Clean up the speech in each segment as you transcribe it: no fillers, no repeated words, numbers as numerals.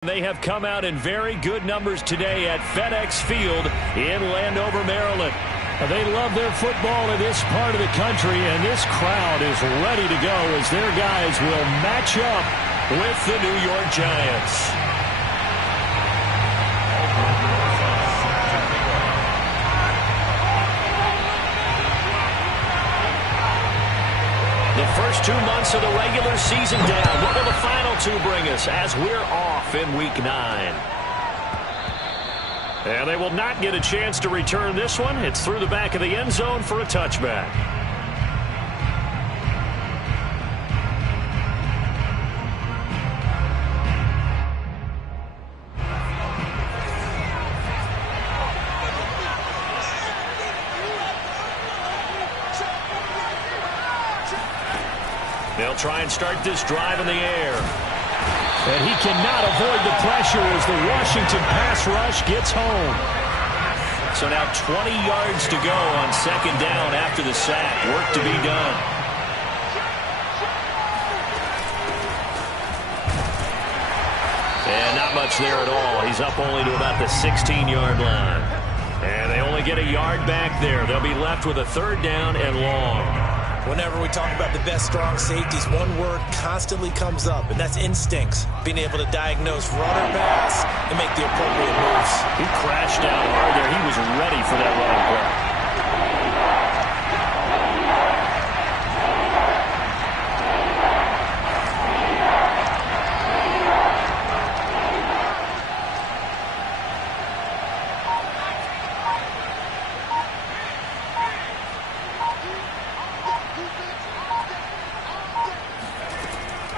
They have come out in very good numbers today at FedEx Field in Landover, Maryland. They love their football in this part of the country, and this crowd is ready to go as their guys will match up with the New York Giants. The first 2 months of the regular season down. What will the final 2 bring us as we're off in Week 9? And they will not get a chance to return this one. It's through the back of the end zone for a touchback. They'll try and start this drive in the air. And he cannot avoid the pressure as the Washington pass rush gets home. So now 20 yards to go on second down after the sack. Work to be done. And not much there at all. He's up only to about the 16-yard line. And they only get a yard back there. They'll be left with a third down and long. Whenever we talk about the best strong safeties, one word constantly comes up, and that's instincts. Being able to diagnose run or pass and make the appropriate moves. He crashed out hard there. He was ready for that running play.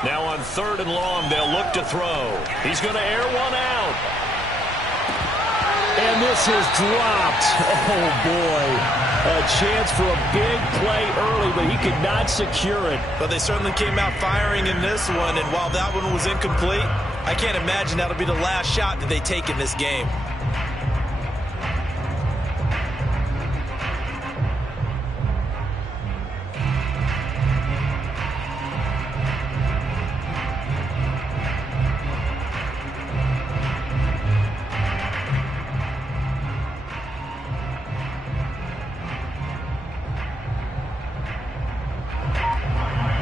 Now on third and long, they'll look to throw. He's going to air one out. And this is dropped. Oh, boy. A chance for a big play early, but he could not secure it. But they certainly came out firing in this one, and while that one was incomplete, I can't imagine that'll be the last shot that they take in this game.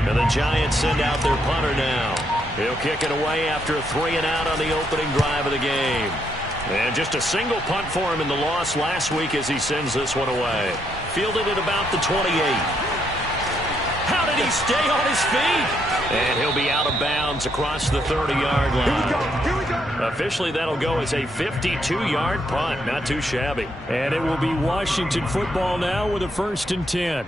And the Giants send out their punter now. He'll kick it away after a 3-and-out on the opening drive of the game. And just a single punt for him in the loss last week as he sends this one away. Fielded at about the 28. How did he stay on his feet? And he'll be out of bounds across the 30-yard line. Here we go. Officially, that'll go as a 52-yard punt. Not too shabby. And it will be Washington football now with a 1st and 10.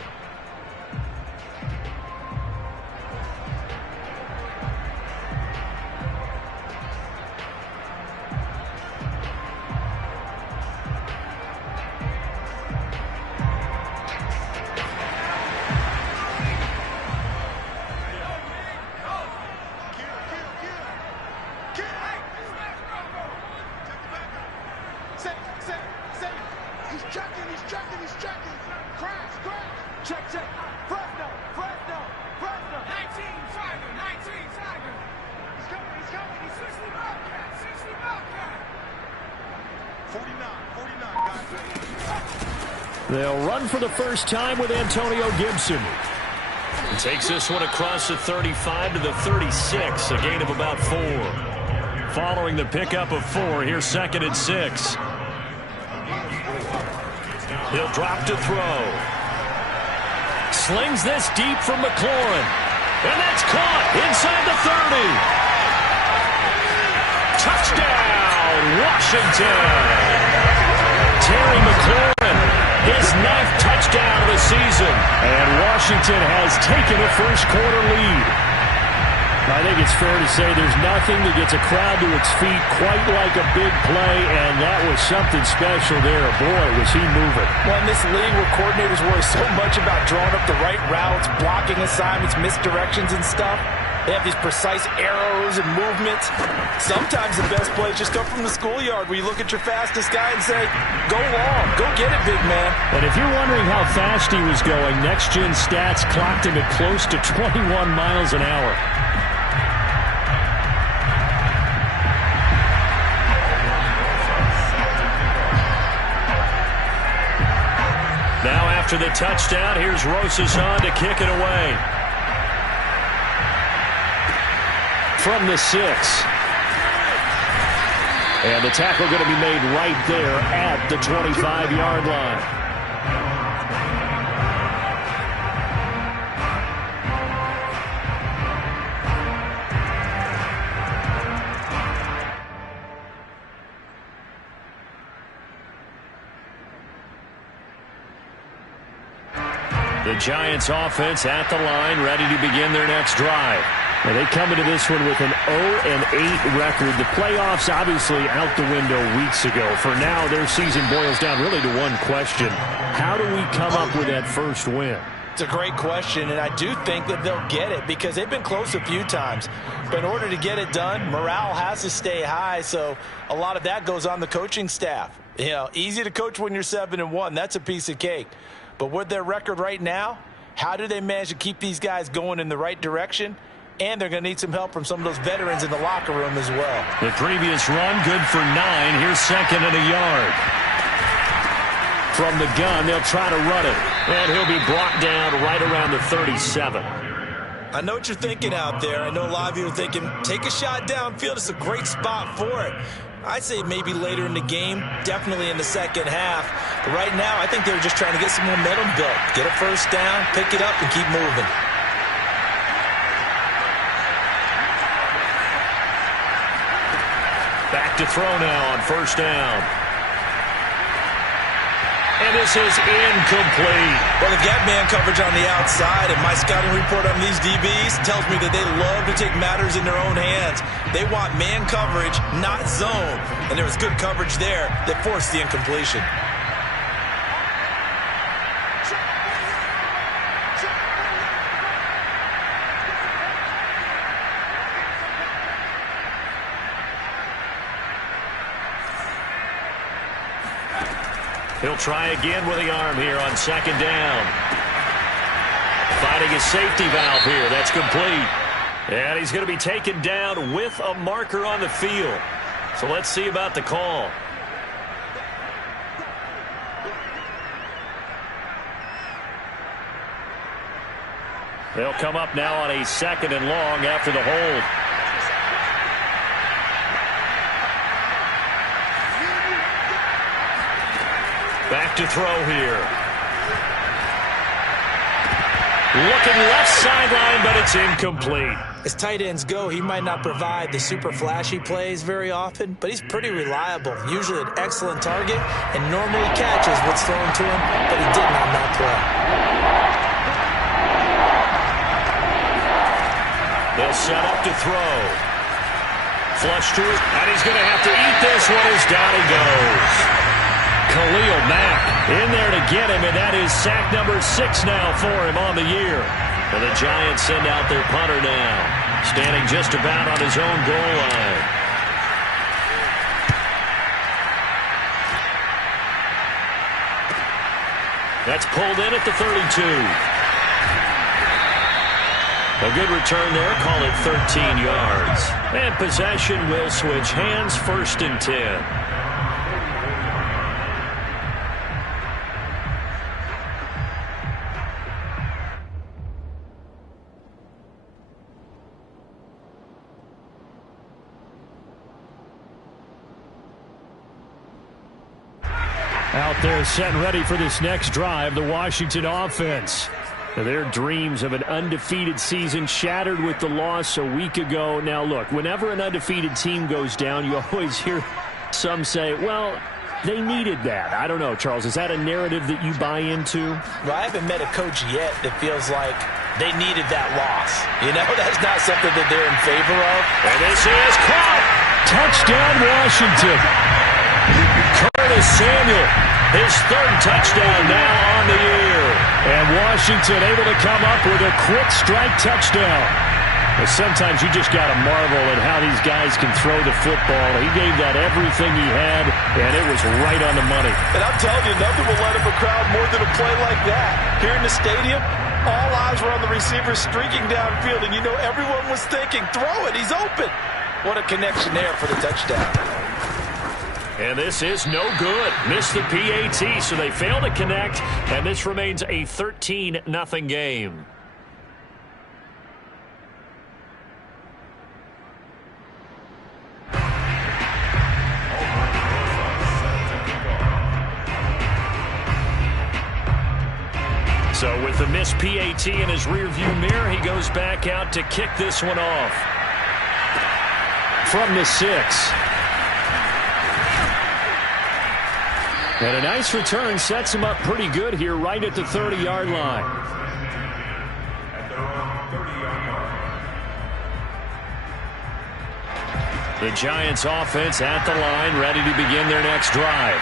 He's checking. Crash. Check. Fresno. 19 Tiger. He's coming. He's 60 Bobcat. 49, guys. They'll run for the first time with Antonio Gibson. He takes this one across the 35 to the 36, a gain of about 4. Following the pickup of 4, here's 2nd and 6. He'll drop to throw. Slings this deep from McLaurin. And that's caught inside the 30. Touchdown, Washington. Terry McLaurin, his 9th touchdown of the season. And Washington has taken a first-quarter lead. I think it's fair to say there's nothing that gets a crowd to its feet quite like a big play, and that was something special there. Boy, was he moving. Well, in this league where coordinators worry so much about drawing up the right routes, blocking assignments, misdirections and stuff, they have these precise arrows and movements. Sometimes the best plays just come from the schoolyard where you look at your fastest guy and say, go long, go get it, big man. And if you're wondering how fast he was going, Next Gen Stats clocked him at close to 21 miles an hour. after the touchdown. Here's Rosas on to kick it away. From the 6. And the tackle going to be made right there at the 25-yard line. The Giants offense at the line, ready to begin their next drive. Now they come into this one with an 0-8 record. The playoffs obviously out the window weeks ago. For now, their season boils down really to one question. How do we come up with that first win? It's a great question, and I do think that they'll get it because they've been close a few times. But in order to get it done, morale has to stay high, so a lot of that goes on the coaching staff. You know, easy to coach when you're 7-1. That's a piece of cake. But with their record right now, how do they manage to keep these guys going in the right direction? And they're going to need some help from some of those veterans in the locker room as well. The previous run, good for 9. Here's 2nd and a yard. From the gun, they'll try to run it. And he'll be brought down right around the 37. I know what you're thinking out there. I know a lot of you are thinking, take a shot downfield. It's a great spot for it. I'd say maybe later in the game, definitely in the second half. But right now, I think they were just trying to get some momentum built. Get a first down, pick it up, and keep moving. Back to throw now on first down. And this is incomplete. Well, they've got man coverage on the outside, and my scouting report on these DBs tells me that they love to take matters in their own hands. They want man coverage, not zone. And there was good coverage there that forced the incompletion. He'll try again with the arm here on second down. Finding a safety valve here. That's complete. And he's going to be taken down with a marker on the field. So let's see about the call. They'll come up now on a 2nd and long after the hold. Back to throw here. Looking left sideline, but it's incomplete. As tight ends go, he might not provide the super flashy plays very often, but he's pretty reliable. Usually an excellent target and normally catches what's thrown to him, but he didn't on that play. They'll set up to throw. Flush to it, and he's going to have to eat this one as down he goes. Khalil Mack in there to get him, and that is sack number 6 now for him on the year. And the Giants send out their punter now, standing just about on his own goal line. That's pulled in at the 32. A good return there, call it 13 yards. And possession will switch hands, 1st and 10. Out there set and ready for this next drive, the Washington offense. Now, their dreams of an undefeated season shattered with the loss a week ago. Now, look, whenever an undefeated team goes down, you always hear some say, well, they needed that. I don't know, Charles. Is that a narrative that you buy into? Well, I haven't met a coach yet that feels like they needed that loss. You know, that's not something that they're in favor of. And this is caught. Touchdown, Washington. Curtis Samuel, his 3rd touchdown now on the year. And Washington able to come up with a quick strike touchdown. Well, sometimes you just got to marvel at how these guys can throw the football. He gave that everything he had, and it was right on the money. And I'm telling you, nothing will light up a crowd more than a play like that. Here in the stadium, all eyes were on the receiver streaking downfield, and you know everyone was thinking, throw it, he's open. What a connection there for the touchdown. And this is no good. Missed the PAT, so they fail to connect, and this remains a 13-0 game. So with the missed PAT in his rearview mirror, he goes back out to kick this one off. From the 6. And a nice return sets him up pretty good here right at the 30-yard line. The Giants offense at the line, ready to begin their next drive.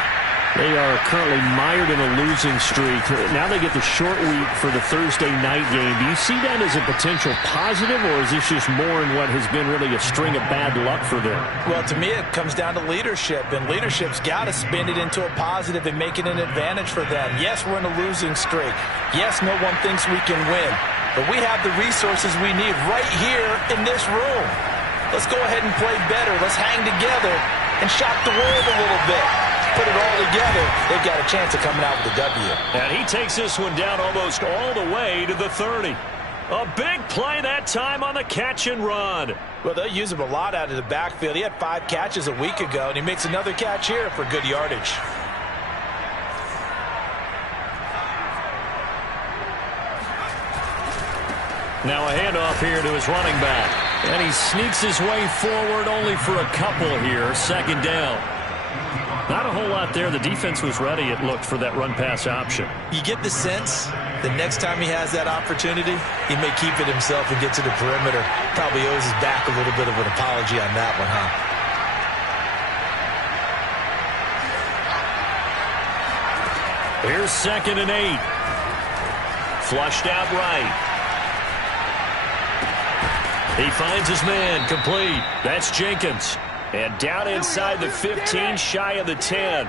They are currently mired in a losing streak. Now they get the short week for the Thursday night game. Do you see that as a potential positive, or is this just more in what has been really a string of bad luck for them? Well, to me, it comes down to leadership, and leadership's got to spin it into a positive and make it an advantage for them. Yes, we're in a losing streak. Yes, no one thinks we can win, but we have the resources we need right here in this room. Let's go ahead and play better. Let's hang together and shock the world a little bit. Put it all together, they've got a chance of coming out with a W. And he takes this one down almost all the way to the 30. A big play that time on the catch and run. Well, they'll use him a lot out of the backfield. He had 5 catches a week ago, and he makes another catch here for good yardage. Now a handoff here to his running back. And he sneaks his way forward only for a couple here. Second down. Not a whole lot there. The defense was ready, it looked, for that run-pass option. You get the sense the next time he has that opportunity, he may keep it himself and get to the perimeter. Probably owes his back a little bit of an apology on that one, huh? Here's 2nd and 8. Flushed out right. He finds his man, complete. That's Jenkins. And down inside the 15, shy of the 10.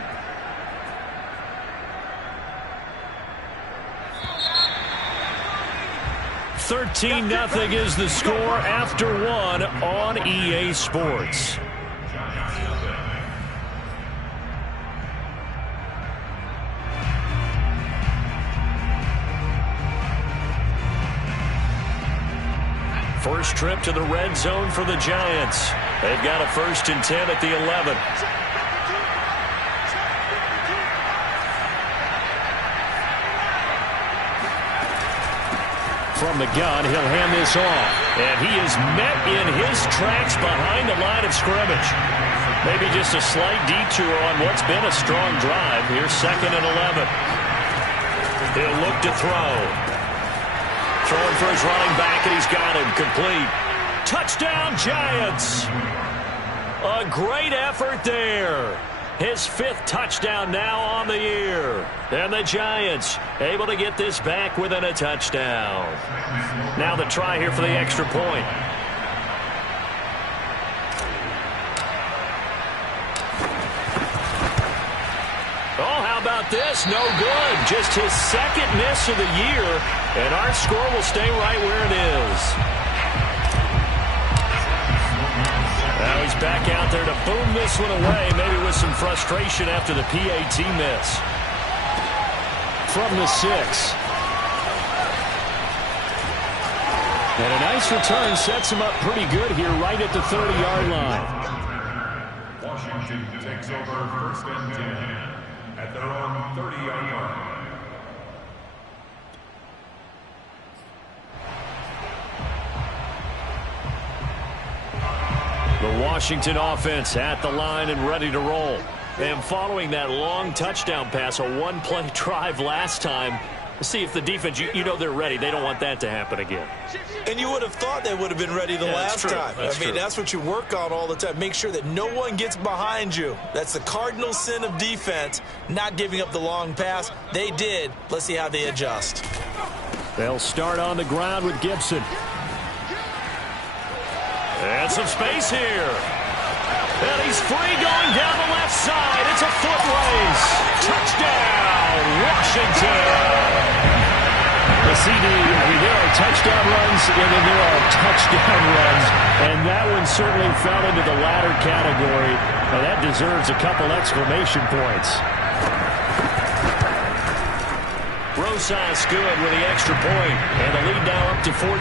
$13-0 is the score after 1 on EA Sports. First trip to the red zone for the Giants. They've got a 1st and 10 at the 11. From the gun, he'll hand this off. And he is met in his tracks behind the line of scrimmage. Maybe just a slight detour on what's been a strong drive. Here's 2nd and 11. He'll look to throw. Throwing for his running back, and he's got him complete. Touchdown, Giants! A great effort there. His 5th touchdown now on the year. And the Giants able to get this back within a touchdown. Now the try here for the extra point. Oh, how about this? No good. Just his 2nd miss of the year. And our score will stay right where it is. Now he's back out there to boom this one away, maybe with some frustration after the PAT miss. From the 6. And a nice return sets him up pretty good here right at the 30-yard line. Washington takes over 1st and 10 at their own 30-yard line. The Washington offense at the line and ready to roll. And following that long touchdown pass, a one-play drive last time, see if the defense, you know they're ready. They don't want that to happen again. And you would have thought they would have been ready the last time. That's what you work on all the time. Make sure that no one gets behind you. That's the cardinal sin of defense, not giving up the long pass. They did. Let's see how they adjust. They'll start on the ground with Gibson. And some space here. And he's free going down the left side. It's a foot race. Touchdown, Washington. The CD, I mean, there are touchdown runs, and then there are touchdown runs, and that one certainly fell into the latter category. Now, that deserves a couple exclamation points. Rosas good with the extra point, and the lead now up to 14.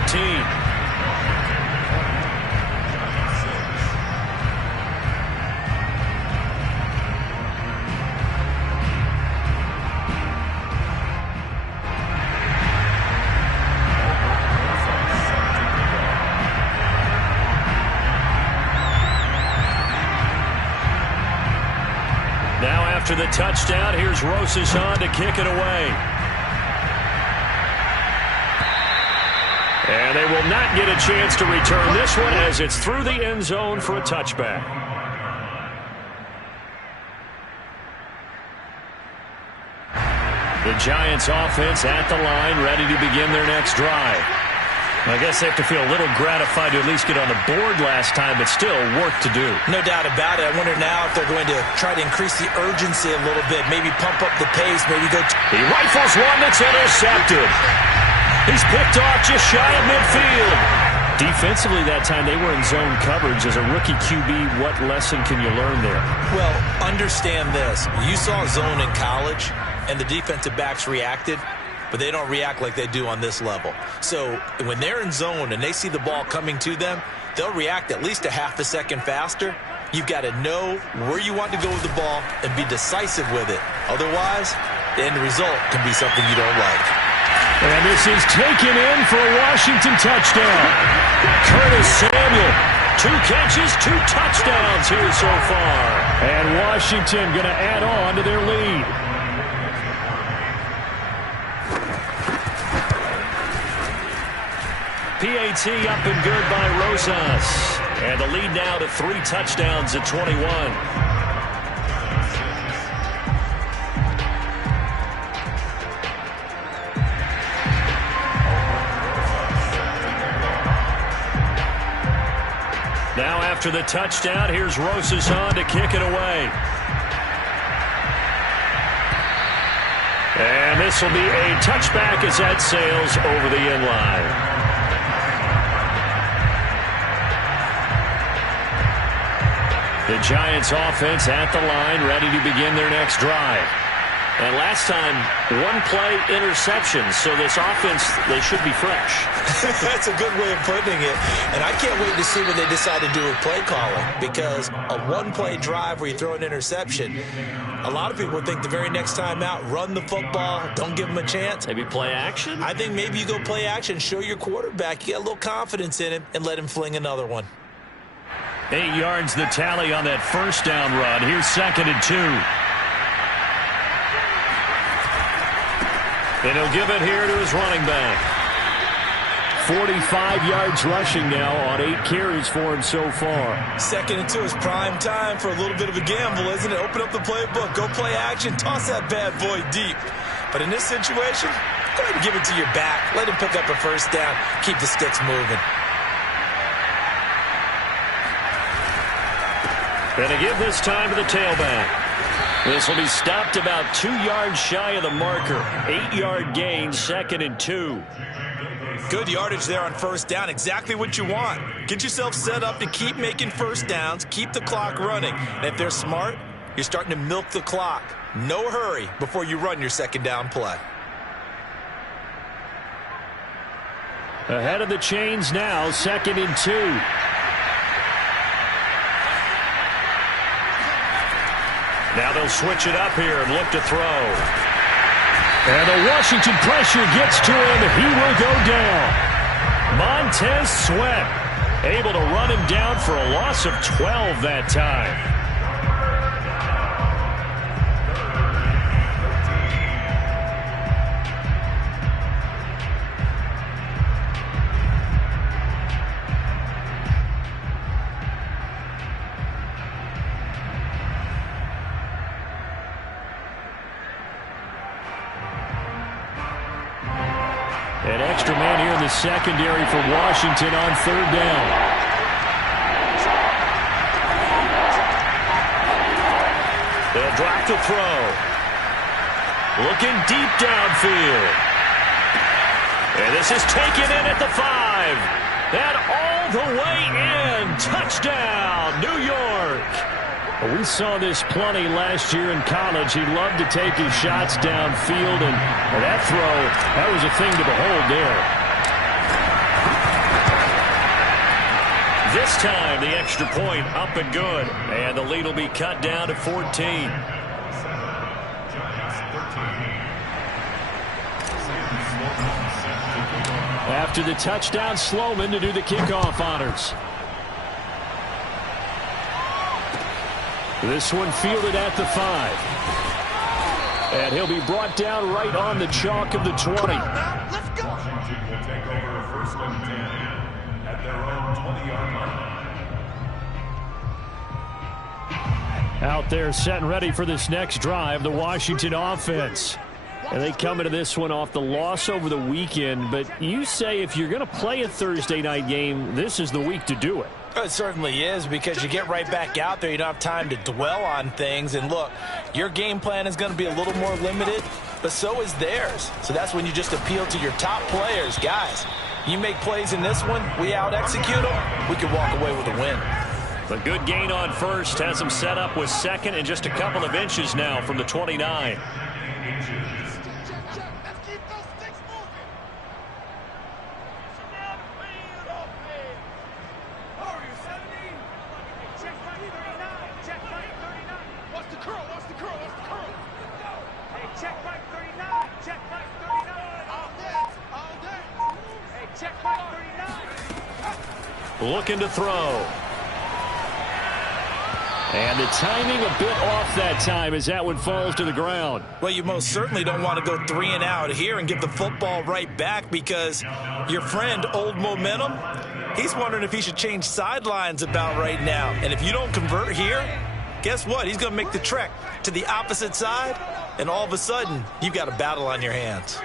Now after the touchdown, here's Rosas on to kick it away. And they will not get a chance to return this one as it's through the end zone for a touchback. The Giants offense at the line, ready to begin their next drive. I guess they have to feel a little gratified to at least get on the board last time, but still work to do. No doubt about it. I wonder now if they're going to try to increase the urgency a little bit, maybe pump up the pace, maybe go... He rifles one that's intercepted. He's picked off just shy of midfield. Defensively that time, they were in zone coverage. As a rookie QB, what lesson can you learn there? Well, understand this. You saw zone in college, and the defensive backs reacted, but they don't react like they do on this level. So when they're in zone and they see the ball coming to them, they'll react at least a half a second faster. You've got to know where you want to go with the ball and be decisive with it. Otherwise, the end result can be something you don't like. And this is taken in for a Washington touchdown. Curtis Samuel, 2 catches, 2 touchdowns here so far. And Washington going to add on to their lead. PAT up and good by Rosas. And the lead now to 3 touchdowns at 21. Now after the touchdown, here's Rosas on to kick it away. And this will be a touchback as that sails over the end line. The Giants offense at the line, ready to begin their next drive. And last time, 1-play interception, so this offense, they should be fresh. That's a good way of putting it. And I can't wait to see what they decide to do with play calling, because a 1-play drive where you throw an interception, a lot of people think the very next time out, run the football, don't give them a chance. Maybe play action? I think maybe you go play action, show your quarterback you got a little confidence in him, and let him fling another one. 8 yards the tally on that first down run. Here's 2nd and 2. And he'll give it here to his running back. 45 yards rushing now on 8 carries for him so far. 2nd and 2 is prime time for a little bit of a gamble, isn't it? Open up the playbook, go play action, toss that bad boy deep. But in this situation, go ahead and give it to your back. Let him pick up a first down. Keep the sticks moving. And to give this time to the tailback. This will be stopped about 2 yards shy of the marker. 8-yard gain, 2nd and 2. Good yardage there on first down. Exactly what you want. Get yourself set up to keep making first downs, keep the clock running. And if they're smart, you're starting to milk the clock. No hurry before you run your second down play. Ahead of the chains now, 2nd and 2. Now they'll switch it up here and look to throw. And the Washington pressure gets to him. He will go down. Montez Sweat able to run him down for a loss of 12 that time. An extra man here in the secondary for Washington on 3rd down. They'll drop to throw. Looking deep downfield. And this is taken in at the 5. And all the way in. Touchdown, New York. Well, we saw this plenty last year in college. He loved to take his shots downfield, and that throw, that was a thing to behold there. This time, the extra point up and good. And the lead will be cut down to 14. After the touchdown, Sloman to do the kickoff honors. This one fielded at the 5. And he'll be brought down right on the chalk of the 20. Washington will take over first and 10 at their own 20-yard line. Out there set and ready for this next drive, the Washington offense. And they come into this one off the loss over the weekend. But you say if you're going to play a Thursday night game, this is the week to do it. It certainly is, because you get right back out there. You don't have time to dwell on things. And look, your game plan is going to be a little more limited, but so is theirs. So that's when you just appeal to your top players. Guys, you make plays in this one, we out-execute them, we can walk away with a win. The good gain on first has them set up with second and just a couple of inches now from the 29. Looking to throw. And the timing a bit off that time as that one falls to the ground. Well, you most certainly don't want to go 3 and out here and give the football right back, because your friend, Old Momentum, he's wondering if he should change sidelines about right now. And if you don't convert here, guess what? He's going to make the trek to the opposite side, and all of a sudden, you've got a battle on your hands.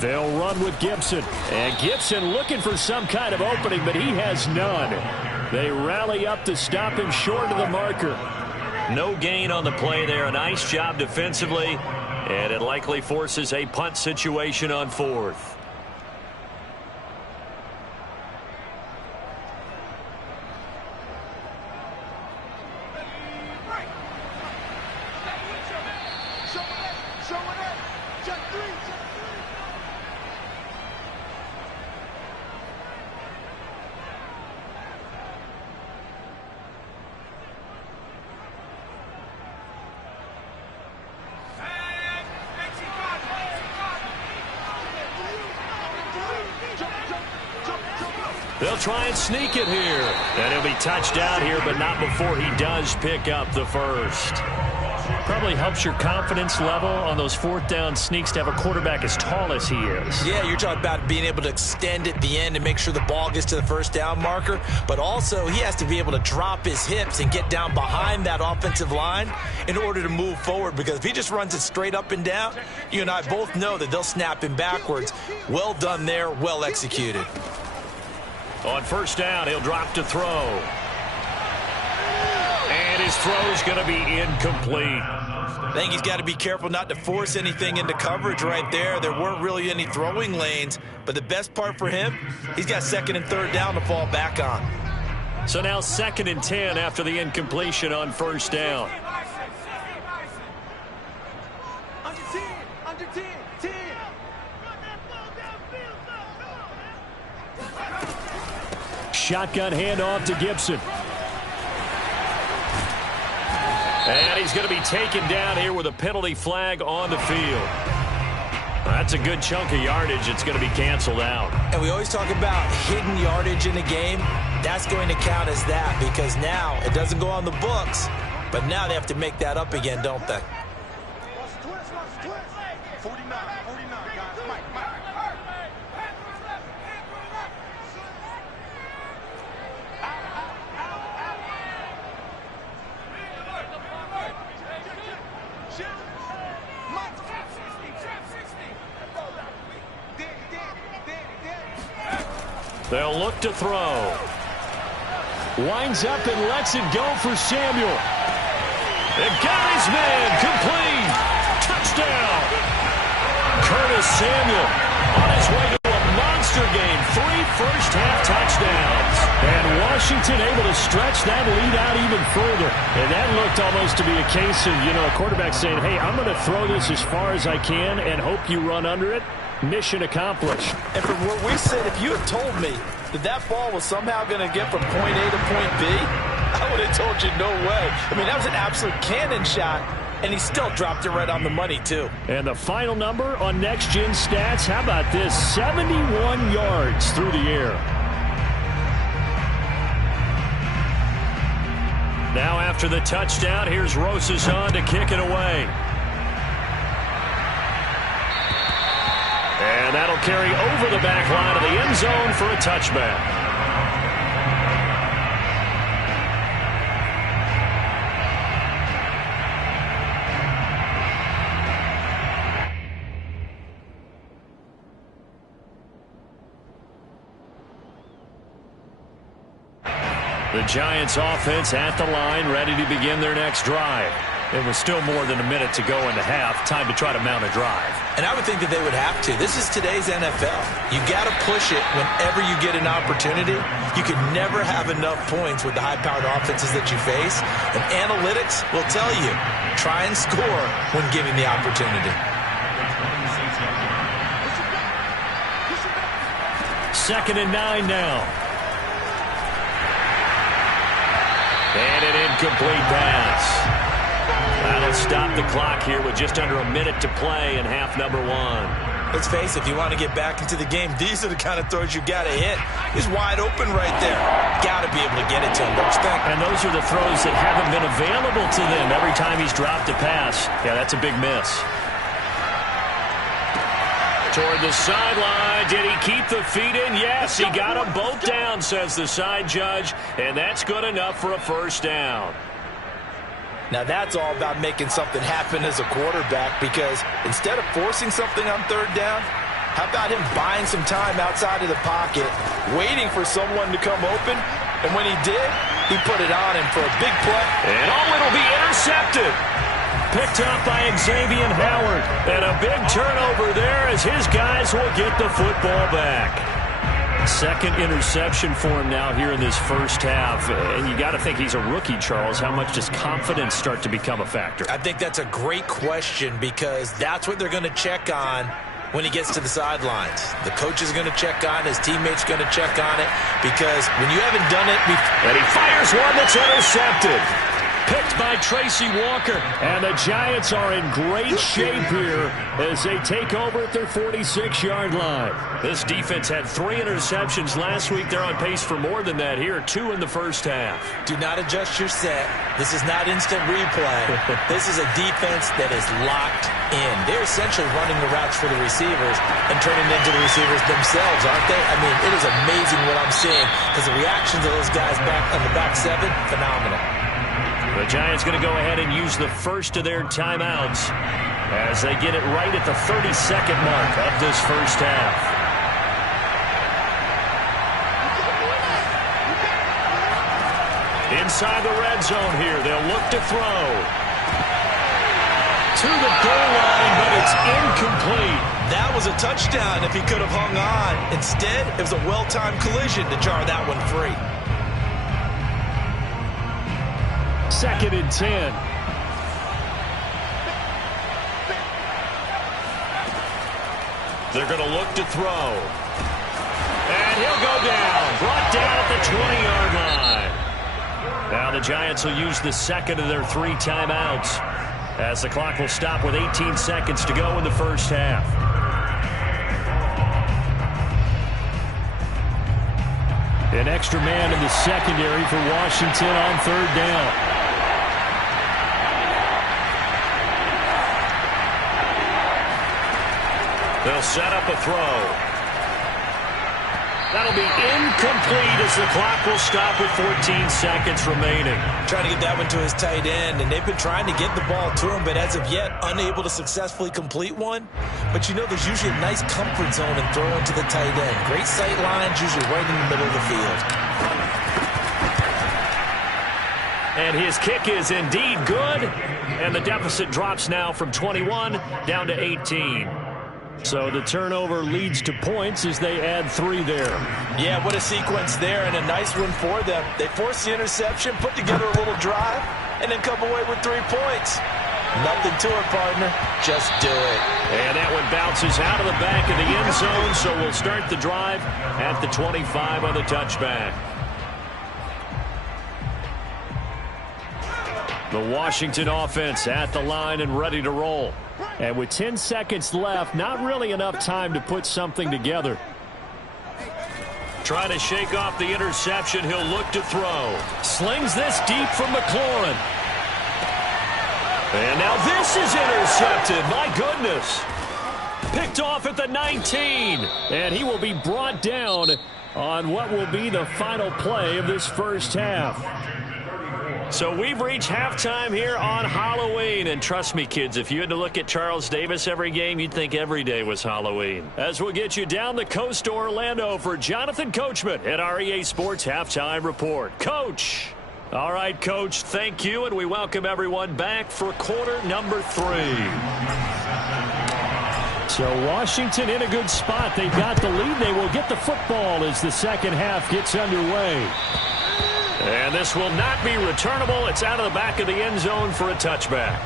They'll run with Gibson. And Gibson looking for some kind of opening, but he has none. They rally up to stop him short of the marker. No gain on the play there. A nice job defensively. And it likely forces a punt situation on 4th. They'll try and sneak it here. And he'll be touched out here, but not before he does pick up the first. Probably helps your confidence level on those 4th down sneaks to have a quarterback as tall as he is. Yeah, you're talking about being able to extend at the end and make sure the ball gets to the first down marker. But also, he has to be able to drop his hips and get down behind that offensive line in order to move forward. Because if he just runs it straight up and down, you and I both know that they'll snap him backwards. Well done there, well executed. On first down, he'll drop to throw. And his throw's going to be incomplete. I think he's got to be careful not to force anything into coverage right there. There weren't really any throwing lanes. But the best part for him, he's got 2nd and 3rd down to fall back on. So now 2nd and 10 after the incompletion on first down. Under 10, 10. Shotgun handoff to Gibson. And he's going to be taken down here with a penalty flag on the field. That's a good chunk of yardage. It's going to be canceled out. And we always talk about hidden yardage in a game. That's going to count as that, because now it doesn't go on the books, but now they have to make that up again, don't they? 49, guys. Mike. They'll look to throw. Winds up and lets it go for Samuel. And got his man complete. Touchdown. Curtis Samuel on his way to a monster game. 3 first-half touchdowns. And Washington able to stretch that lead out even further. And that looked almost to be a case of, a quarterback saying, hey, I'm going to throw this as far as I can and hope you run under it. Mission accomplished. And from where we sit, if you had told me that ball was somehow going to get from point A to point B, I would have told you no way. I mean, that was an absolute cannon shot, and he still dropped it right on the money, too. And the final number on Next Gen Stats, how about this? 71 yards through the air. Now after the touchdown, here's Rosas on to kick it away. And that'll carry over the back line of the end zone for a touchback. The Giants offense at the line, ready to begin their next drive. It was still more than a minute to go in the half. Time to try to mount a drive. And I would think that they would have to. This is today's NFL. You got to push it whenever you get an opportunity. You can never have enough points with the high-powered offenses that you face. And analytics will tell you, try and score when given the opportunity. 2nd and 9 now. And an incomplete pass. That'll stop the clock here with just under a minute to play in half number 1. Let's face it, if you want to get back into the game, these are the kind of throws you got to hit. He's wide open right there. Got to be able to get it to him, don't you think? And those are the throws that haven't been available to them every time he's dropped a pass. Yeah, that's a big miss. Toward the sideline. Did he keep the feet in? Yes, he got them both down, says the side judge. And that's good enough for a first down. Now that's all about making something happen as a quarterback, because instead of forcing something on 3rd down, how about him buying some time outside of the pocket, waiting for someone to come open, and when he did, he put it on him for a big play. And it'll be intercepted. Picked up by Xavier Howard. And a big turnover there as his guys will get the football back. 2nd interception for him now here in this first half. And you got to think he's a rookie, Charles. How much does confidence start to become a factor? I think that's a great question, because that's what they're going to check on when he gets to the sidelines. The coach is going to check on it. His teammates going to check on it, because when you haven't done it before. And he fires one that's intercepted. Picked by Tracy Walker. And the Giants are in great shape here as they take over at their 46-yard line. This defense had 3 interceptions last week. They're on pace for more than that here. 2 in the first half. Do not adjust your set. This is not instant replay. This is a defense that is locked in. They're essentially running the routes for the receivers and turning it into the receivers themselves, aren't they? I mean, it is amazing what I'm seeing, because the reactions of those guys back on the back 7, phenomenal. The Giants going to go ahead and use the first of their timeouts as they get it right at the 32nd mark of this first half. Inside the red zone here, they'll look to throw. To the goal line, but it's incomplete. That was a touchdown if he could have hung on. Instead, it was a well-timed collision to jar that one free. 2nd and 10. They're going to look to throw. And he'll go down. Brought down at the 20-yard line. Now the Giants will use the 2nd of their 3 timeouts as the clock will stop with 18 seconds to go in the first half. An extra man in the secondary for Washington on 3rd down. They'll set up a throw. That'll be incomplete as the clock will stop with 14 seconds remaining. Trying to get that one to his tight end, and they've been trying to get the ball to him, but as of yet, unable to successfully complete one. But you know, there's usually a nice comfort zone in throwing to the tight end. Great sight lines, usually right in the middle of the field. And his kick is indeed good. And the deficit drops now from 21 down to 18. So the turnover leads to points as they add 3 there. Yeah, what a sequence there, and a nice one for them. They force the interception, put together a little drive, and then come away with 3 points. Nothing to it, partner. Just do it. And that one bounces out of the back of the end zone, so we'll start the drive at the 25 on the touchback. The Washington offense at the line and ready to roll. And with 10 seconds left, not really enough time to put something together. Trying to shake off the interception. He'll look to throw. Slings this deep from McLaurin. And now this is intercepted. My goodness. Picked off at the 19. And he will be brought down on what will be the final play of this first half. So we've reached halftime here on Halloween. And trust me, kids, if you had to look at Charles Davis every game, you'd think every day was Halloween. As we'll get you down the coast to Orlando for Jonathan Coachman at our EA Sports Halftime Report. Coach. All right, Coach, thank you, and we welcome everyone back for quarter number 3. So Washington in a good spot. They've got the lead. They will get the football as the second half gets underway. And this will not be returnable. It's out of the back of the end zone for a touchback.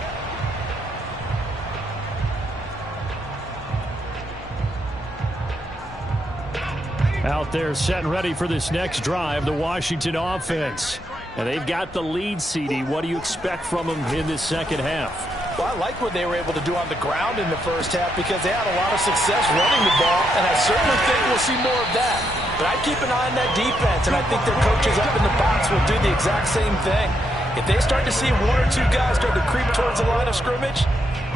Out there set and ready for this next drive, the Washington offense. And they've got the lead, CD. What do you expect from them in this second half? Well, I like what they were able to do on the ground in the first half because they had a lot of success running the ball, and I certainly think we'll see more of that. But I'd keep an eye on that defense, and I think their coaches up in the box will do the exact same thing. If they start to see 1 or 2 guys start to creep towards the line of scrimmage,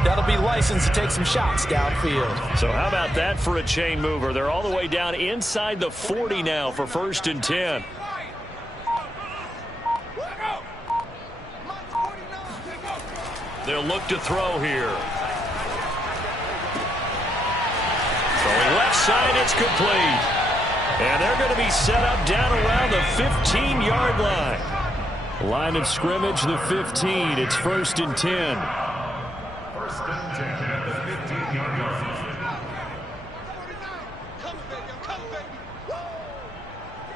that'll be licensed to take some shots downfield. So how about that for a chain mover? They're all the way down inside the 40 now for 1st and 10. They'll look to throw here. Throwing left side, it's complete. And they're going to be set up down around the 15-yard line. Line of scrimmage, the 15. It's 1st and 10. 1st and 10 at the 15-yard line.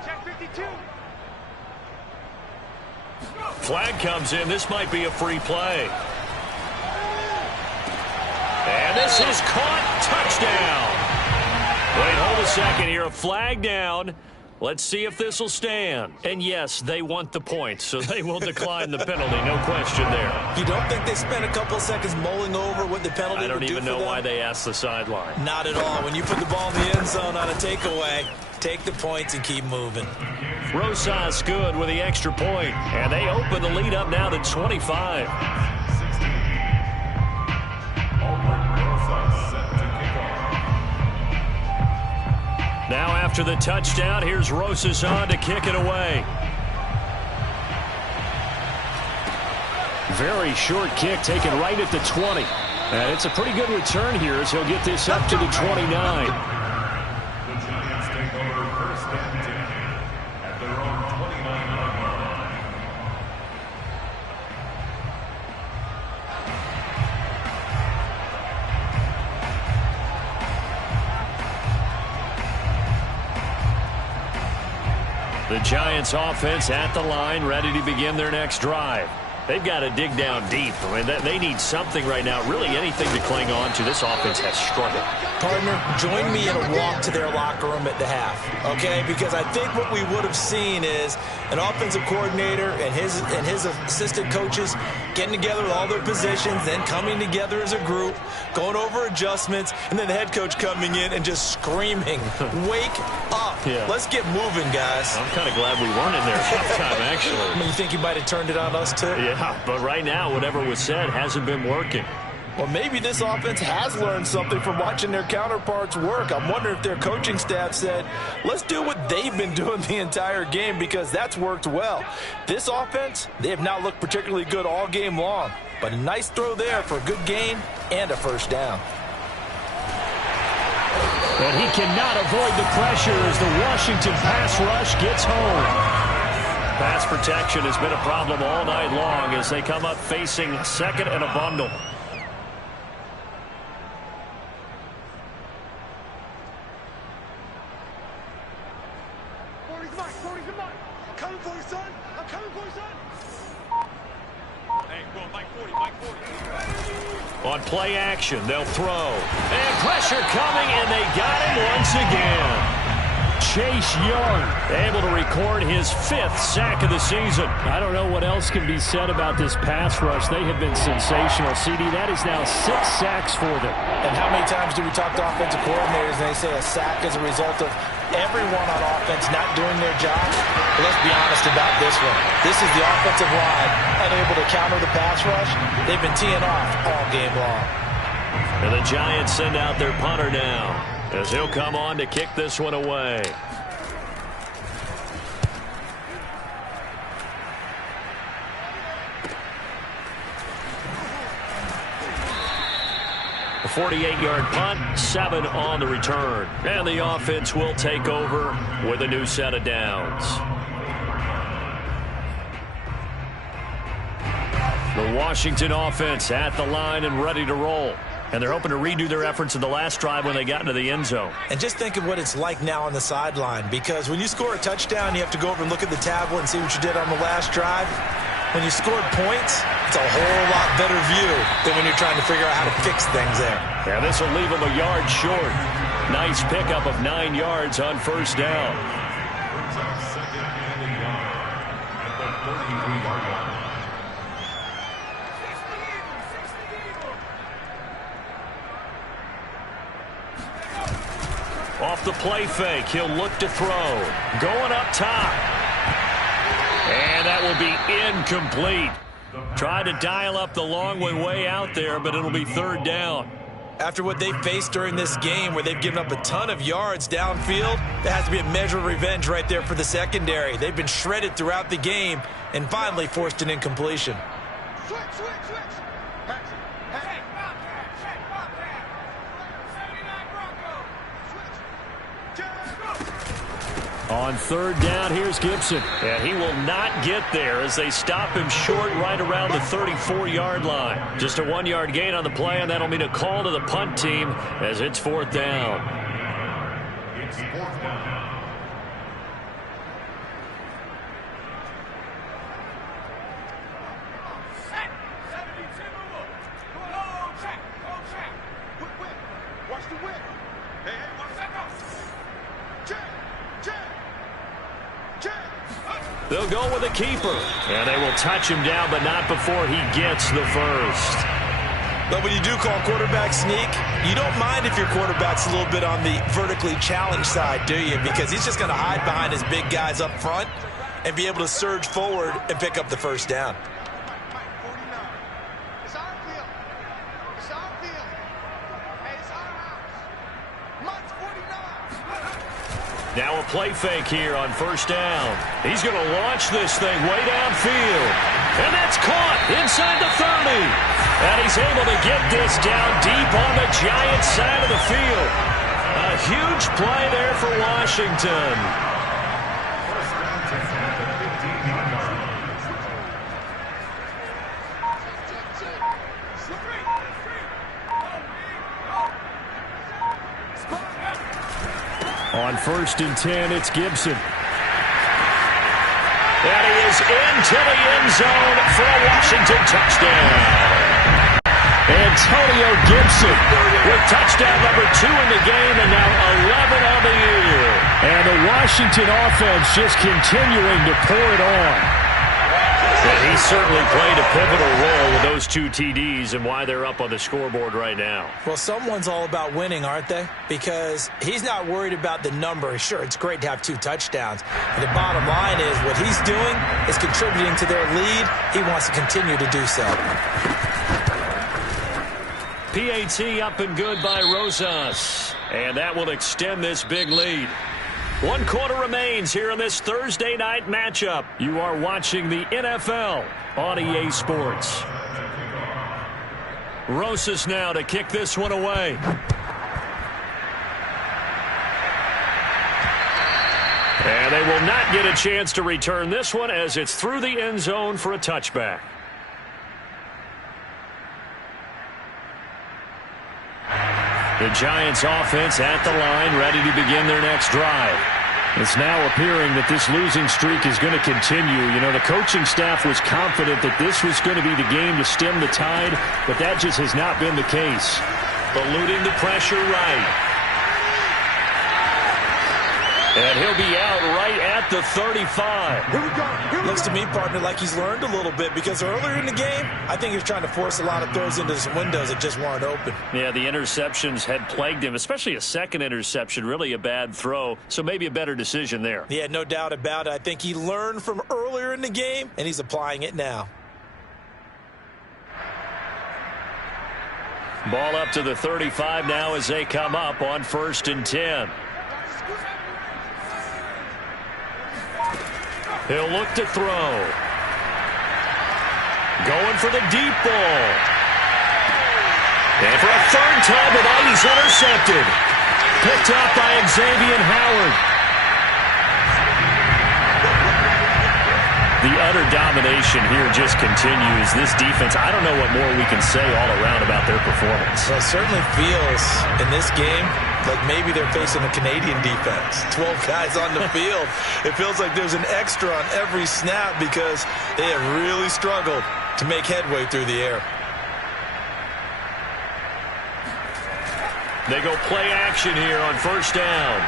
Check 52. Flag comes in. This might be a free play. And this is caught. Touchdown. Wait, hold a second here. A flag down. Let's see if this will stand. And yes, they want the point, so they will decline the penalty. No question there. You don't think they spent a couple of seconds mulling over what the penalty would do for them? I don't even know why they asked the sideline. Not at all. When you put the ball in the end zone on a takeaway, take the points and keep moving. Rosas good with the extra point. And they open the lead up now to 25. Now after the touchdown, here's Rosas on to kick it away. Very short kick taken right at the 20. And it's a pretty good return here as he'll get this up to the 29. The Giants take over 1st and 10 at their own 29-yard line. The Giants offense at the line, ready to begin their next drive. They've got to dig down deep. I mean, they need something right now, really anything to cling on to. This offense has struggled. Partner, join me in a walk to their locker room at the half, okay? Because I think what we would have seen is an offensive coordinator and his assistant coaches getting together with all their positions, then coming together as a group, going over adjustments, and then the head coach coming in and just screaming, wake up. Yeah. Let's get moving, guys. I'm kind of glad we weren't in there at halftime, actually. I mean, you think he might have turned it on us, too? Yeah, but right now, whatever was said hasn't been working. Well, maybe this offense has learned something from watching their counterparts work. I'm wondering if their coaching staff said, let's do what they've been doing the entire game because that's worked well. This offense, they have not looked particularly good all game long, but a nice throw there for a good gain and a 1st down. And he cannot avoid the pressure as the Washington pass rush gets home. Pass protection has been a problem all night long as they come up facing second and a bundle. On play action, they'll throw. And pressure coming, and they got him once again. Chase Young able to record his 5th sack of the season. I don't know what else can be said about this pass rush. They have been sensational. CD, that is now 6 sacks for them. And how many times do we talk to offensive coordinators and they say a sack is a result of everyone on offense not doing their job? But let's be honest about this one. This is the offensive line unable to counter the pass rush. They've been teeing off all game long. And the Giants send out their punter now, as he'll come on to kick this one away. A 48-yard punt, 7 on the return. And the offense will take over with a new set of downs. The Washington offense at the line and ready to roll. And they're hoping to redo their efforts in the last drive when they got into the end zone. And just think of what it's like now on the sideline, because when you score a touchdown, you have to go over and look at the tablet and see what you did on the last drive. When you scored points, it's a whole lot better view than when you're trying to figure out how to fix things there. Yeah, this will leave them a yard short. Nice pickup of 9 yards on first down. Off the play fake, he'll look to throw. Going up top. And that will be incomplete. Tried to dial up the long one way out there, but it'll be 3rd down. After what they've faced during this game where they've given up a ton of yards downfield, there has to be a measure of revenge right there for the secondary. They've been shredded throughout the game and finally forced an incompletion. Switch. On 3rd down, here's Gibson. And he will not get there as they stop him short right around the 34-yard line. Just a 1-yard gain on the play, and that'll mean a call to the punt team as it's 4th down. It's 4th down. Watch the whip. Hey, watch that go. They'll go with a keeper. And they will touch him down, but not before he gets the first. But when you do call quarterback sneak, you don't mind if your quarterback's a little bit on the vertically challenged side, do you? Because he's just going to hide behind his big guys up front and be able to surge forward and pick up the first down. Now a play fake here on first down. He's going to launch this thing way downfield. And that's caught inside the 30. And he's able to get this down deep on the Giants side of the field. A huge play there for Washington. On 1st and 10, it's Gibson. And he is into the end zone for a Washington touchdown. Antonio Gibson with touchdown number 2 in the game and now 11 on the year. And the Washington offense just continuing to pour it on. And he certainly played a pivotal role with those 2 TDs and why they're up on the scoreboard right now. Well, someone's all about winning, aren't they? Because he's not worried about the number. Sure, it's great to have 2 touchdowns. But the bottom line is what he's doing is contributing to their lead. He wants to continue to do so. PAT up and good by Rosas. And that will extend this big lead. 1 quarter remains here in this Thursday night matchup. You are watching the NFL on EA Sports. Rosas now to kick this one away. And they they will not get a chance to return this one as it's through the end zone for a touchback. The Giants offense at the line, ready to begin their next drive. It's now appearing that this losing streak is going to continue. You know, the coaching staff was confident that this was going to be the game to stem the tide, but that just has not been the case. Eluding the pressure right. And he'll be out right at the 35. Here we go. Looks to me, partner, like he's learned a little bit because earlier in the game, I think he was trying to force a lot of throws into some windows that just weren't open. Yeah, the interceptions had plagued him, especially a second interception, really a bad throw. So maybe a better decision there. Yeah, no doubt about it. I think he learned from earlier in the game, and he's applying it now. Ball up to the 35 now as they come up on 1st and 10. He'll look to throw. Going for the deep ball. And for a third time tonight, he's intercepted. Picked off by Xavier Howard. The utter domination here just continues. This defense, I don't know what more we can say all around about their performance. Well, it certainly feels in this game like maybe they're facing a Canadian defense. 12 guys on the field. It feels like there's an extra on every snap because they have really struggled to make headway through the air. They go play action here on 1st down.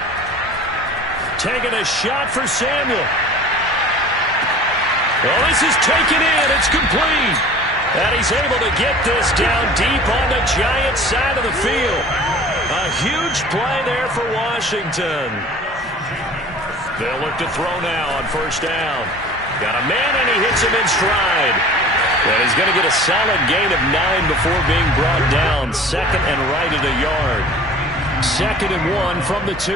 Taking a shot for Samuel. Well, this is taken in. It's complete. And he's able to get this down deep on the Giants side of the field. A huge play there for Washington. They'll look to throw now on 1st down. Got a man, and he hits him in stride. And he's going to get a solid gain of 9 before being brought down. 2nd and right at a yard. 2nd and 1 from the 2.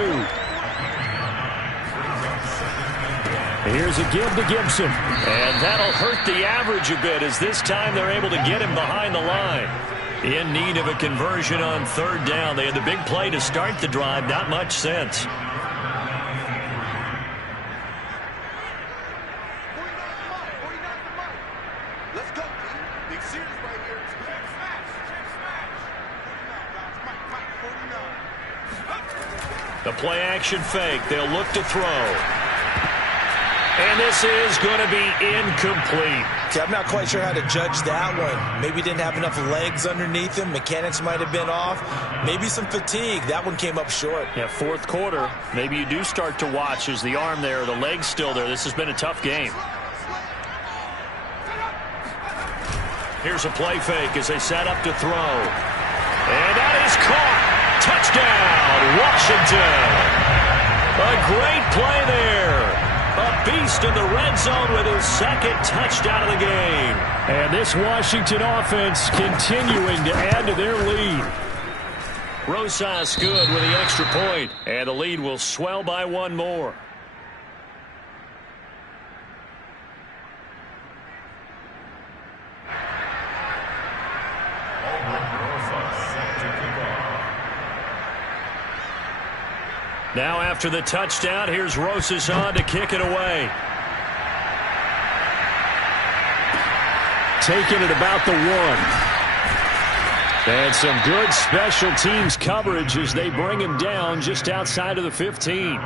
Here's a give to Gibson. And that'll hurt the average a bit as this time they're able to get him behind the line. In need of a conversion on 3rd down. They had the big play to start the drive. Not much sense. Let's go, team. Big series right here. The play action fake. They'll look to throw. And this is going to be incomplete. See, I'm not quite sure how to judge that one. Maybe didn't have enough legs underneath him. Mechanics might have been off. Maybe some fatigue. That one came up short. Yeah, 4th quarter. Maybe you do start to watch as the arm there, the leg's still there. This has been a tough game. Here's a play fake as they set up to throw. And that is caught. Touchdown, Washington. A great play there. A beast in the red zone with his 2nd touchdown of the game. And this Washington offense continuing to add to their lead. Rosas good with the extra point, and the lead will swell by 1 more. Now after the touchdown, here's Rosas on to kick it away. Taking it about the 1. And some good special teams coverage as they bring him down just outside of the 15.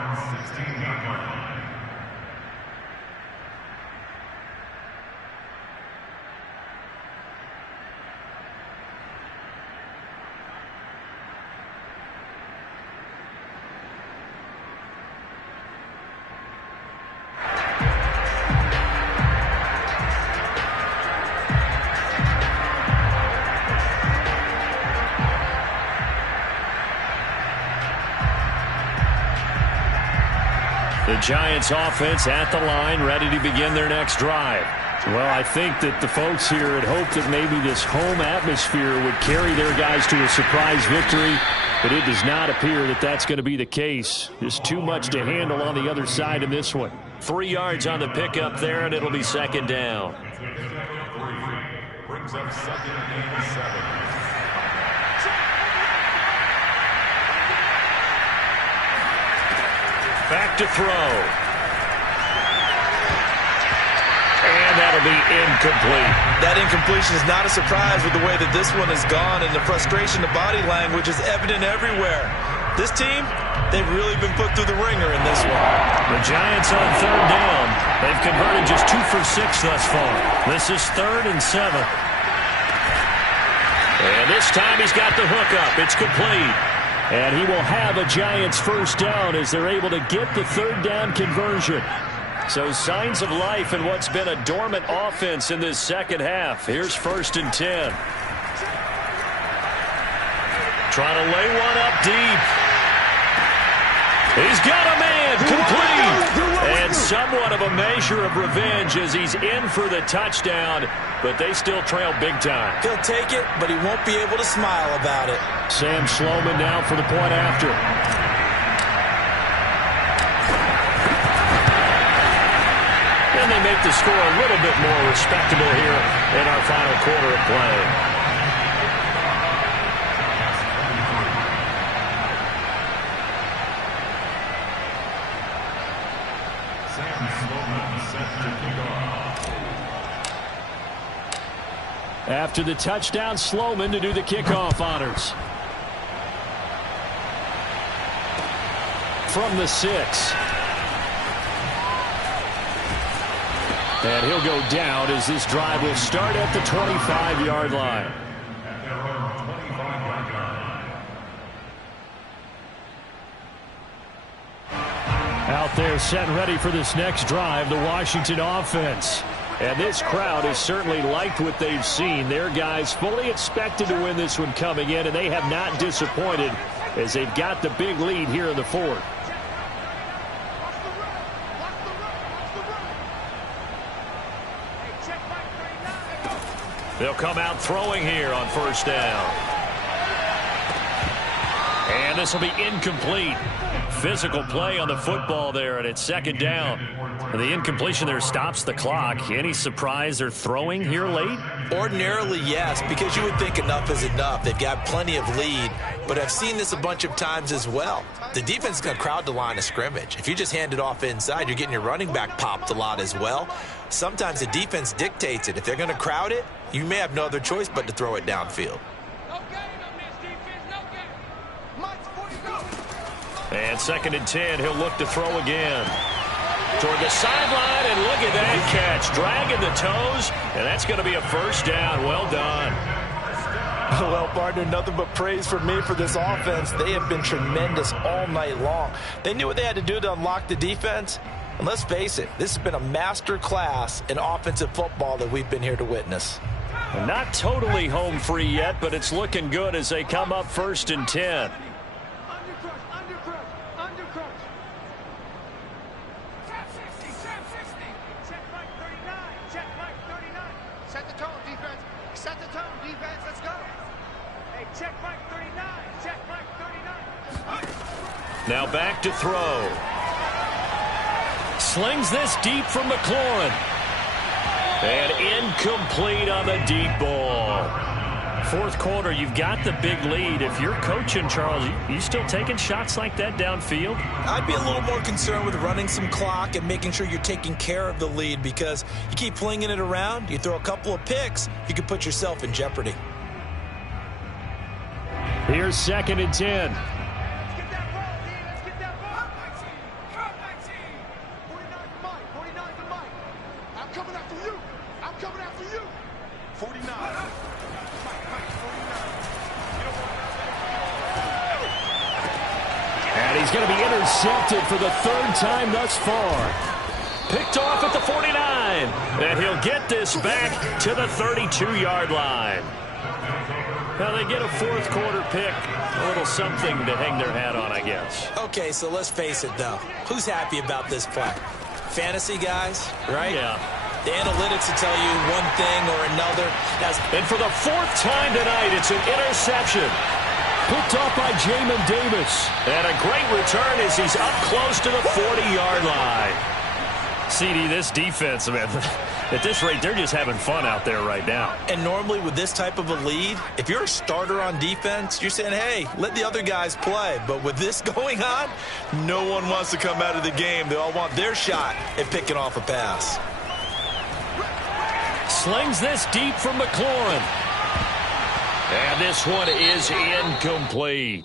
The Giants offense at the line, ready to begin their next drive. Well, I think that the folks here had hoped that maybe this home atmosphere would carry their guys to a surprise victory, but it does not appear that that's going to be the case. There's too much to handle on the other side in this one. 3 yards on the pickup there, and it'll be 2nd down. Brings up 2nd and 7. Back to throw. that'll be incomplete. That incompletion is not a surprise with the way that this one has gone, and the frustration, the body language is evident everywhere. This team, they've really been put through the ringer in this one. The Giants on third down. They've converted just 2 for 6 thus far. This is 3rd and 7. And this time he's got the hook up. It's complete. And he will have a Giants first down as they're able to get the third down conversion. So signs of life in what's been a dormant offense in this second half. Here's 1st and 10. Trying to lay one up deep. He's got a man, complete. And somewhat of a measure of revenge as he's in for the touchdown, but they still trail big time. He'll take it, but he won't be able to smile about it. Sam Sloman now for the point after. And they make the score a little bit more respectable here in our final quarter of play. After the touchdown, Sloman to do the kickoff honors. From the 6. And he'll go down as this drive will start at the 25-yard line. Out there set and ready for this next drive, the Washington offense. And this crowd has certainly liked what they've seen. Their guys fully expected to win this one coming in, and they have not disappointed as they've got the big lead here in the 4th. They'll come out throwing here on 1st down. And this will be incomplete. Physical play on the football there, and it's 2nd down. And the incompletion there stops the clock. Any surprise they're throwing here late? Ordinarily, yes, because you would think enough is enough. They've got plenty of lead, but I've seen this a bunch of times as well. The defense is going to crowd the line of scrimmage. If you just hand it off inside, you're getting your running back popped a lot as well. Sometimes the defense dictates it. If they're going to crowd it, you may have no other choice but to throw it downfield. And 2nd and 10, he'll look to throw again. Toward the sideline, and look at that catch. Dragging the toes, and that's going to be a 1st down. Well done. Well, partner, nothing but praise for me for this offense. They have been tremendous all night long. They knew what they had to do to unlock the defense. And let's face it, this has been a master class in offensive football that we've been here to witness. Not totally home free yet, but it's looking good as they come up 1st and 10. Now back to throw. Slings this deep from McLaurin. And incomplete on the deep ball. 4th quarter, you've got the big lead. If you're coaching, Charles, you still taking shots like that downfield? I'd be a little more concerned with running some clock and making sure you're taking care of the lead, because you keep flinging it around, you throw a couple of picks, you could put yourself in jeopardy. Here's 2nd and 10. And he's going to be intercepted for the 3rd time thus far. Picked off at the 49. And he'll get this back to the 32-yard line. Now they get a 4th quarter pick. A little something to hang their hat on, I guess. Okay, so let's face it, though. Who's happy about this play? Fantasy guys, right? Yeah. The analytics will tell you one thing or another. And for the 4th time tonight, it's an interception. Picked off by Jamin Davis. And a great return as he's up close to the 40-yard line. CD, this defense, man, at this rate, they're just having fun out there right now. And normally with this type of a lead, if you're a starter on defense, you're saying, hey, let the other guys play. But with this going on, no one wants to come out of the game. They all want their shot at picking off a pass. slings this deep for McLaurin. And this one is incomplete.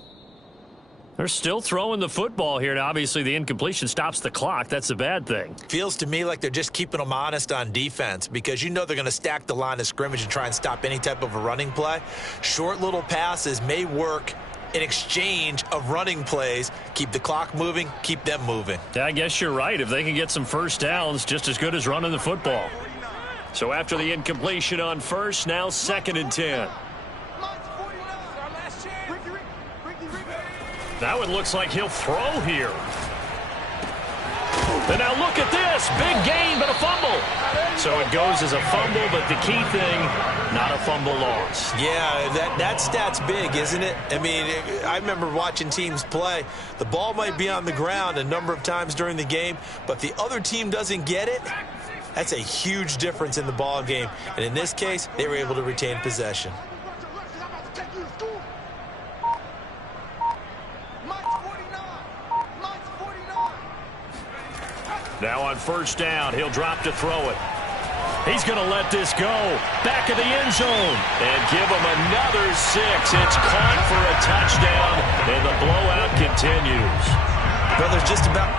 They're still throwing the football here, and obviously the incompletion stops the clock. That's the bad thing. Feels to me like they're just keeping them honest on defense because you know they're going to stack the line of scrimmage and try and stop any type of a running play. Short little passes may work in exchange of running plays. Keep the clock moving, keep them moving. Yeah, I guess you're right. If they can get some first downs, just as good as running the football. So after the incompletion on first, now 2nd and 10. That one looks like he'll throw here. And now look at this. Big gain, but a fumble. So it goes as a fumble, but the key thing, not a fumble loss. Yeah, that stat's big, isn't it? I mean, I remember watching teams play. The ball might be on the ground a number of times during the game, but the other team doesn't get it. That's a huge difference in the ball game. And in this case, they were able to retain possession. Now on first down, he'll drop to throw it. He's going to let this go. Back of the end zone. And give him another 6. It's caught for a touchdown, and the blowout continues. Brothers, just about.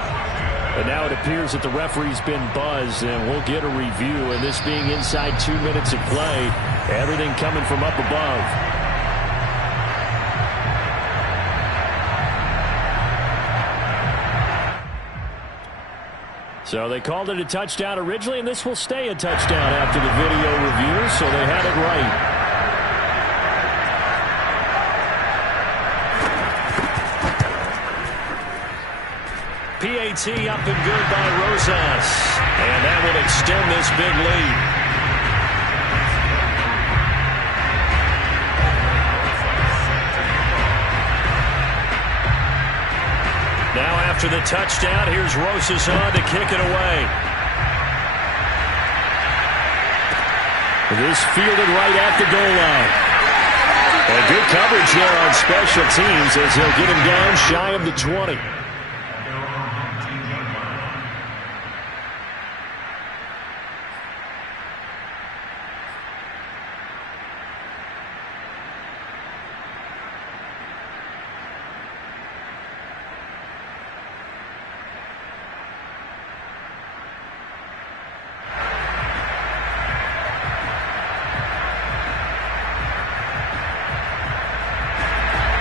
And now it appears that the referee's been buzzed, and we'll get a review. And this being inside 2 minutes of play, everything coming from up above. So they called it a touchdown originally, and this will stay a touchdown after the video review, so they had it right. PAT up and good by Rosas. And that will extend this big lead. Now after the touchdown, here's Rosas on to kick it away. This fielded right at the goal line. And good coverage there on special teams as he'll get him down shy of the 20.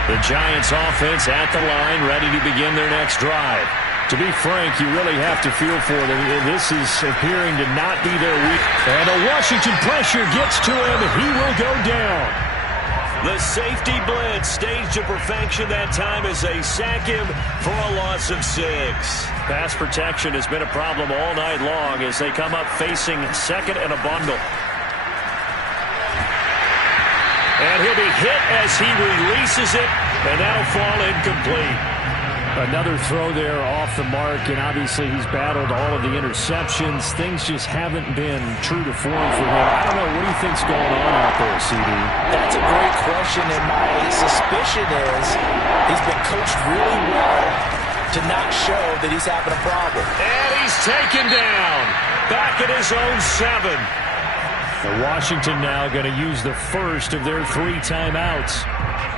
The Giants offense at the line, ready to begin their next drive. To be frank, you really have to feel for them. This is appearing to not be their week. And a Washington pressure gets to him. He will go down. The safety blitz staged to perfection that time as they sack him for a loss of 6. Pass protection has been a problem all night long as they come up facing second and a bundle. And he'll be hit as he releases it, and that'll fall incomplete. Another throw there off the mark, and obviously he's battled all of the interceptions. Things just haven't been true to form for him. I don't know, what do you think's going on out there, CD? That's a great question, and my suspicion is he's been coached really well to not show that he's having a problem. And he's taken down, back at his own 7. Washington now going to use the first of their 3 timeouts.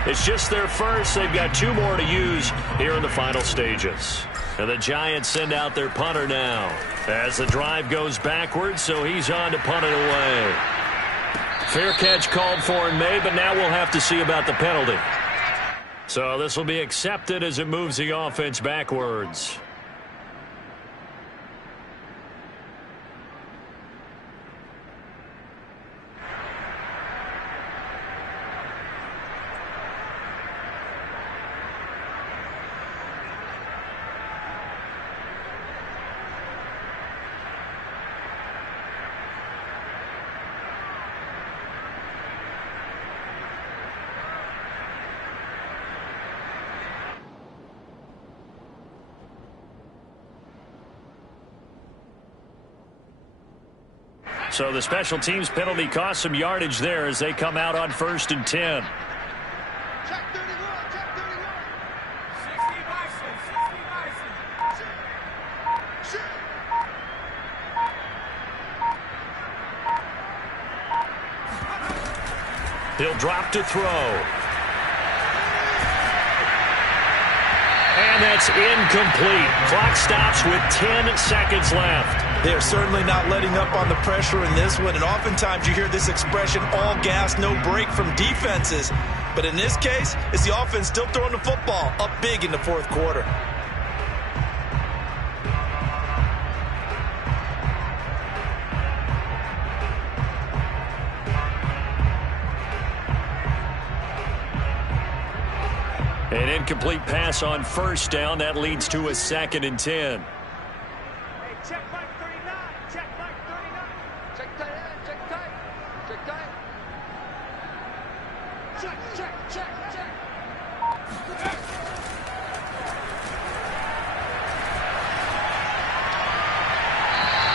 It's just their first. They've got 2 more to use here in the final stages. And the Giants send out their punter now as the drive goes backwards, so he's on to punt it away. Fair catch called for and made, but now we'll have to see about the penalty. So this will be accepted as it moves the offense backwards. So the special teams penalty cost some yardage there as they come out on 1st and 10. He'll drop to throw. And that's incomplete. Clock stops with 10 seconds left. They're certainly not letting up on the pressure in this one, and oftentimes you hear this expression, all gas, no break from defenses. But in this case, it's the offense still throwing the football up big in the fourth quarter. An incomplete pass on first down. That leads to a 2nd and 10. Hey, check Mike 39. Check Mike 39. Check tight end. Check tight. Check tight. Check.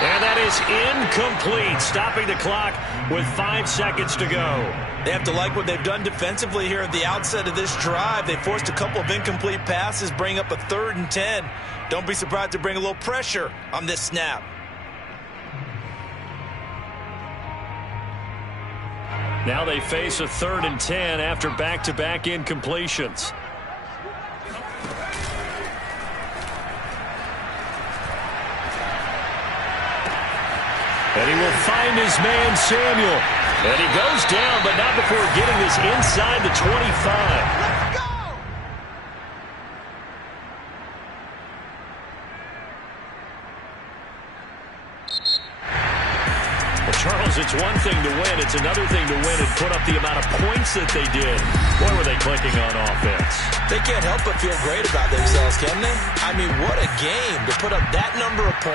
And that is incomplete, stopping the clock with 5 seconds to go. They have to like what they've done defensively here at the outset of this drive. They forced a couple of incomplete passes, bring up a 3rd and 10. Don't be surprised to bring a little pressure on this snap. Now they face a 3rd and 10 after back-to-back incompletions. And he will find his man, Samuel. And he goes down, but not before getting this inside the 25. Let's go! Well, Charles, it's one thing to win. It's another thing to win and put up the amount of points that they did. Boy, were they clicking on offense. They can't help but feel great about themselves, can they? I mean, what a game to put up that number of points.